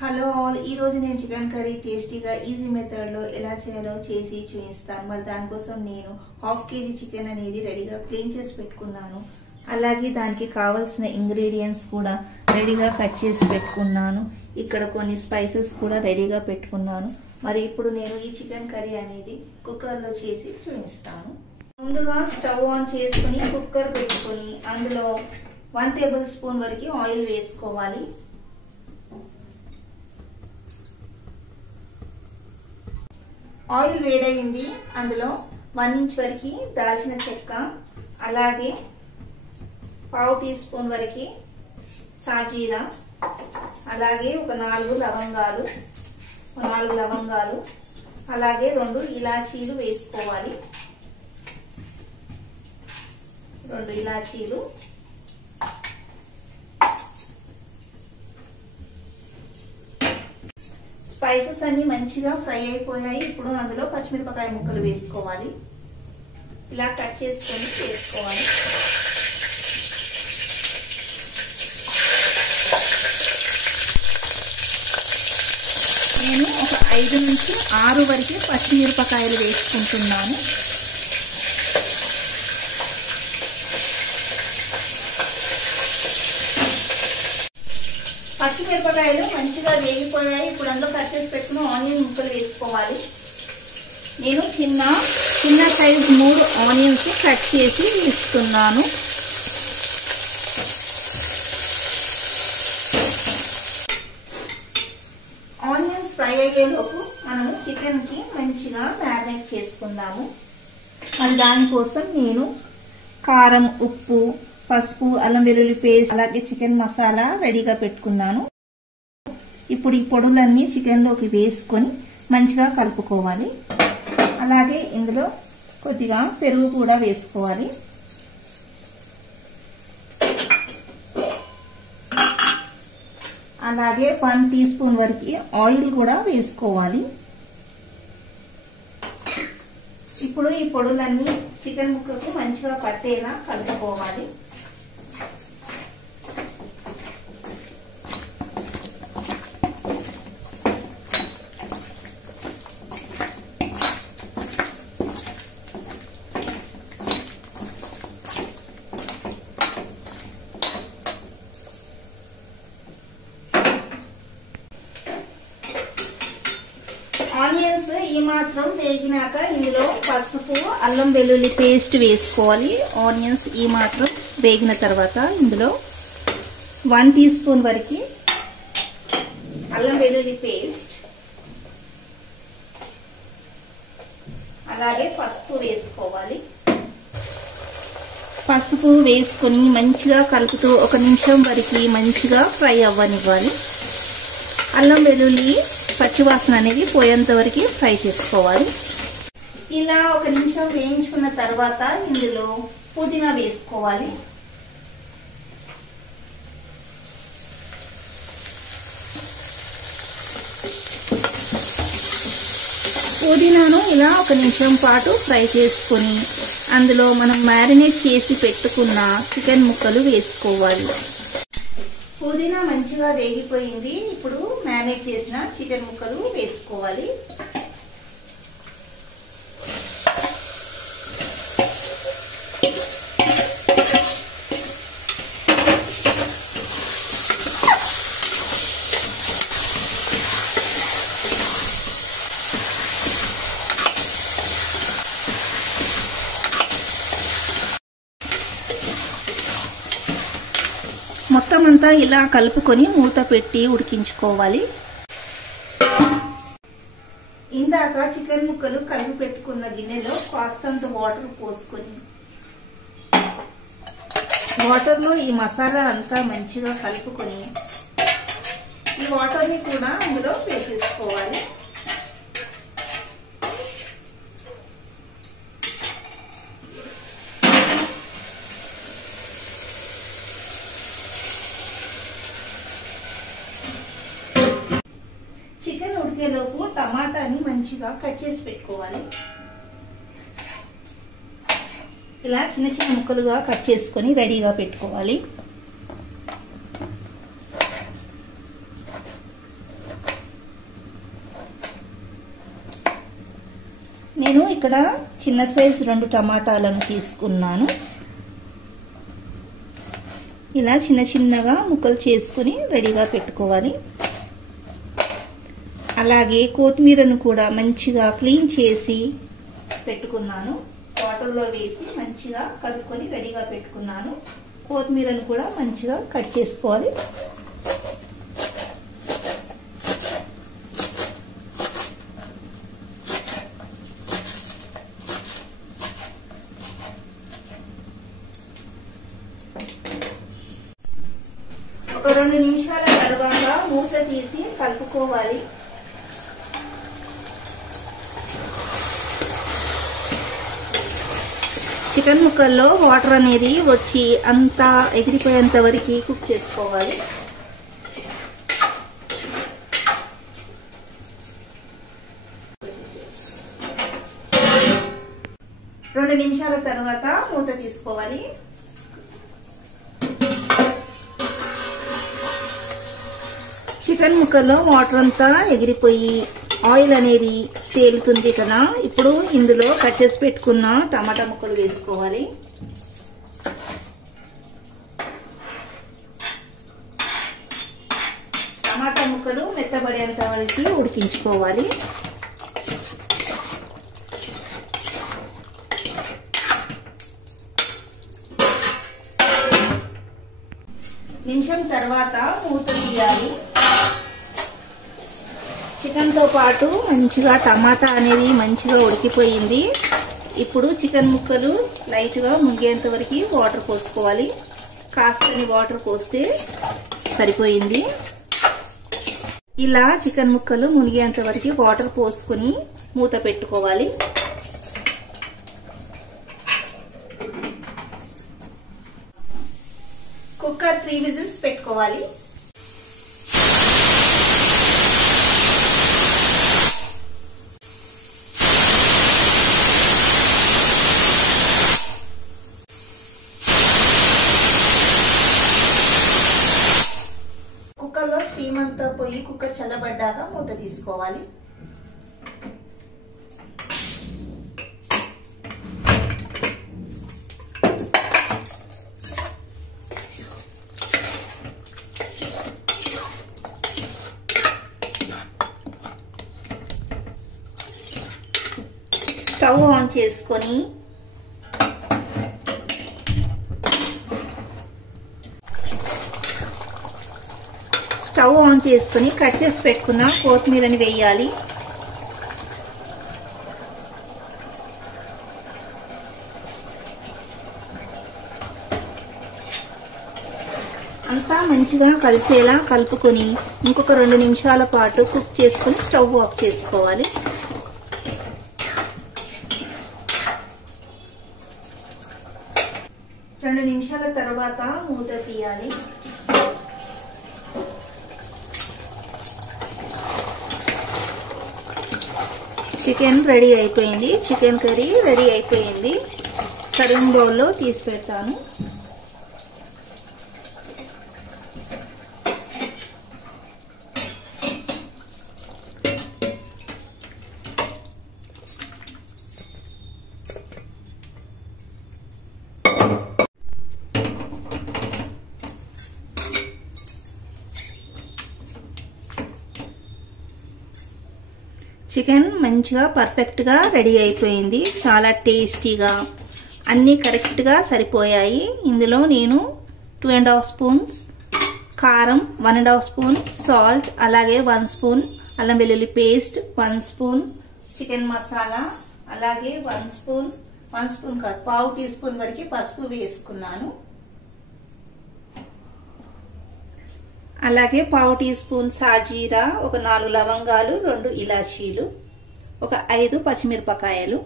Hello all, ఈ రోజు నేను చికెన్ కర్రీ టేస్టీగా ఈజీ మెథడ్లో ఎలా చేయాలో చేసి చూపిస్తాను. మరి దానికోసం నేను 1/2 kg చికెన్ అనేది రెడీగా క్లీన్ చేసి పెట్టుకున్నాను. అలాగే దానికి కావాల్సిన ఇంగ్రీడియంట్స్ కూడా రెడీగా కట్ చేసి పెట్టుకున్నాను. ఇక్కడ కొన్ని స్పైసెస్ కూడా రెడీగా పెట్టుకున్నాను. మరి ఇప్పుడు నేను ఈ చికెన్ కర్రీ అనేది కుక్కర్లో చేసి చూపిస్తాను. ముందుగా స్టవ్ ఆన్ చేసుకుని కుక్కర్ పెట్టుకుని అందులో 1 టేబుల్ స్పూన్ వరకు ఆయిల్ వేసుకోవాలి. ఆయిల్ వేడైంది. అందులో 1 ఇంచ్ వరకు దాల్చిన చెక్క, అలాగే 1/2 టీ స్పూన్ వరకు సాజీరా, అలాగే ఒక 4 లవంగాలు, అలాగే 2 ఇలాచీలు వేసుకోవాలి. 2 ఇలాచీలు, స్పైసెస్ అన్ని మంచిగా ఫ్రై అయిపోయాయి. ఇప్పుడు అందులో పచ్చిమిరపకాయ ముక్కలు వేసుకోవాలి. ఇలా కట్ చేసుకొని వేసుకోవాలి. నేను ఒక 5 నుంచి 6 వరకు పచ్చిమిరపకాయలు వేసుకుంటున్నాను. పచ్చిమిరపకాయలు మంచిగా వేగిపోయాయి. ఇప్పుడు అందులో కట్ చేసి పెట్టుకున్న ఆనియన్ ముక్కలు వేసుకోవాలి. నేను చిన్న సైజ్ 3 ఆనియన్స్ కట్ చేసి వేస్తున్నాను. ఆనియన్స్ ఫ్రై అయ్యేలోపు మనము చికెన్ కి మంచిగా మ్యారినేట్ చేసుకుందాము. మరి దానికోసం నేను కారం, ఉప్పు, పసుపు, అల్లం వెల్లుల్లి పేస్ట్, అలాగే చికెన్ మసాలా రెడీగా పెట్టుకున్నాను. ఇప్పుడు ఈ పొడులన్నీ చికెన్లోకి వేసుకొని మంచిగా కలుపుకోవాలి. అలాగే ఇందులో కొద్దిగా పెరుగు కూడా వేసుకోవాలి. అలాగే 1 టీ స్పూన్ వరకు ఆయిల్ కూడా వేసుకోవాలి. ఇప్పుడు ఈ పొడులన్నీ చికెన్ ముక్కకు మంచిగా పట్టేలా కలుపుకోవాలి. ఆనియన్స్ ఈ మాత్రం వేగినాక ఇందులో పసుపు, అల్లం వెల్లుల్లి పేస్ట్ వేసుకోవాలి. ఆనియన్స్ ఈ మాత్రం వేగిన తర్వాత ఇందులో 1 టీ స్పూన్ వరకు అల్లం వెల్లుల్లి పేస్ట్, అలాగే పసుపు వేసుకోవాలి. పసుపు వేసుకొని మంచిగా కలుపుతూ 1 నిమిషం వరకు మంచిగా ఫ్రై అవ్వనివ్వాలి. అల్లం వెల్లుల్లి పచ్చివాసన అనేది పోయేంత వరకు ఫ్రై చేసుకోవాలి. ఇలా 1 నిమిషం వేయించుకున్న తర్వాత ఇందులో పుదీనా వేసుకోవాలి. పుదీనాను ఇలా 1 నిమిషం పాటు ఫ్రై చేసుకొని అందులో మనం మ్యారినేట్ చేసి పెట్టుకున్న చికెన్ ముక్కలు వేసుకోవాలి. పుదీనా మంచిగా వేగిపోయింది. ఇప్పుడు మ్యారినేట్ చేసిన చికెన్ ముక్కలు వేసుకోవాలి. మొత్తం అంతా ఇలా కలుపుకొని మూత పెట్టి ఉడికించుకోవాలి. ఇందాక చికెన్ ముక్కలు కలిపి పెట్టుకున్న గిన్నెలో కాస్తంత వాటర్ పోసుకొని వాటర్లో ఈ మసాలా అంతా మంచిగా కలుపుకొని ఈ వాటర్ని కూడా అందులో వేసేసుకోవాలి. చికెన్ ఉడికేలోపు టమాటాని మంచిగా కట్ చేసి పెట్టుకోవాలి. ఇలా చిన్న చిన్న ముక్కలుగా కట్ చేసుకొని రెడీగా పెట్టుకోవాలి. నేను ఇక్కడ చిన్న సైజు 2 టమాటాలను తీసుకున్నాను. ఇలా చిన్న చిన్నగా ముక్కలు చేసుకుని రెడీగా పెట్టుకోవాలి. అలాగే కొత్తిమీరను కూడా మంచిగా క్లీన్ చేసి పెట్టుకున్నాను. వాటర్లో వేసి మంచిగా కలుపుకొని రెడీగా పెట్టుకున్నాను. కొత్తిమీరను కూడా మంచిగా కట్ చేసుకోవాలి. ఒక 2 నిమిషాల తర్వాత మూత తీసి కలుపుకోవాలి. చికెన్ ముక్కల్లో వాటర్ అనేది వచ్చి అంతా ఎగిరిపోయేంత వరకు కుక్ చేసుకోవాలి. రెండు నిమిషాల తర్వాత మూత తీసుకోవాలి. చికెన్ ముక్కల్లో వాటర్ అంతా ఎగిరిపోయి ఆయిల్ అనేది తేలుతుంది కదా. ఇప్పుడు ఇందులో కట్ చేసి పెట్టుకున్న టమాటా ముక్కలు వేసుకోవాలి. టమాటా ముక్కలు మెత్తబడేంత వరకు ఉడికించుకోవాలి. నిమిషం తర్వాత మూత తీయాలి. చికెన్ తో పాటు మంచిగా టమాటా అనేది మంచిగా ఉడికిపోయింది. ఇప్పుడు చికెన్ ముక్కలు లైట్ గా మునిగేంత వరకు వాటర్ పోసుకోవాలి. కాస్తని వాటర్ పోస్తే సరిపోయింది. ఇలా చికెన్ ముక్కలు మునిగేంత వరకు వాటర్ పోసుకుని మూత పెట్టుకోవాలి. కుక్కర్ 3 విజిల్స్ పెట్టుకోవాలి. కుక్కర్లో స్టీమ్ అంతా పోయి కుక్కర్ చల్లబడ్డాక మూత తీసుకోవాలి. స్టవ్ ఆన్ చేసుకొని కట్ చేసి పెట్టుకున్న కొత్తిమీరని వేయాలి. అంతా మంచిగా కలిసేలా కలుపుకొని ఇంకొక 2 నిమిషాల పాటు కుక్ చేసుకొని స్టవ్ ఆఫ్ చేసుకోవాలి. రెండు నిమిషాల తర్వాత మూత తీయాలి. చికెన్ రెడీ అయిపోయింది. చికెన్ కర్రీ రెడీ అయిపోయింది. సర్వింగ్ బౌల్లో తీసి పెడతాను. చికెన్ మంచిగా పర్ఫెక్ట్ గా రెడీ అయిపోయింది. చాలా టేస్టీగా అన్ని కరెక్ట్ గా సరిపోయాయి. ఇందులో నేను 2.5 స్పూన్స్ కారం, 1.5 స్పూన్ సాల్ట్, అలాగే 1 స్పూన్ అల్లం వెల్లుల్లి పేస్ట్, 1 స్పూన్ చికెన్ మసాలా, అలాగే 1 స్పూన్ కాదు, పావు టీ స్పూన్ వరకు పసుపు వేసుకున్నాను. అలాగే పావు టీ స్పూన్ సాజీరా, ఒక 4 లవంగాలు, 2 ఇలాచీలు, ఒక 5 పచ్చిమిరపకాయలు.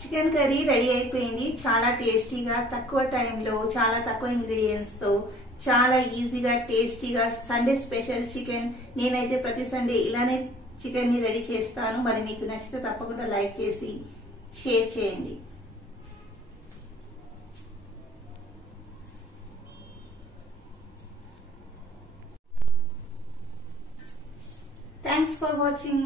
చికెన్ కర్రీ రెడీ అయిపోయింది. చాలా టేస్టీగా, తక్కువ టైంలో, చాలా తక్కువ ఇంగ్రీడియంట్స్ తో చాలా ఈజీగా టేస్టీగా సండే స్పెషల్ చికెన్. నేనైతే ప్రతి సండే ఇలానే చికెన్ ని రెడీ చేస్తాను. మరి మీకు నచ్చితే తప్పకుండా లైక్ చేసి షేర్ చేయండి. Thank thanks for watching.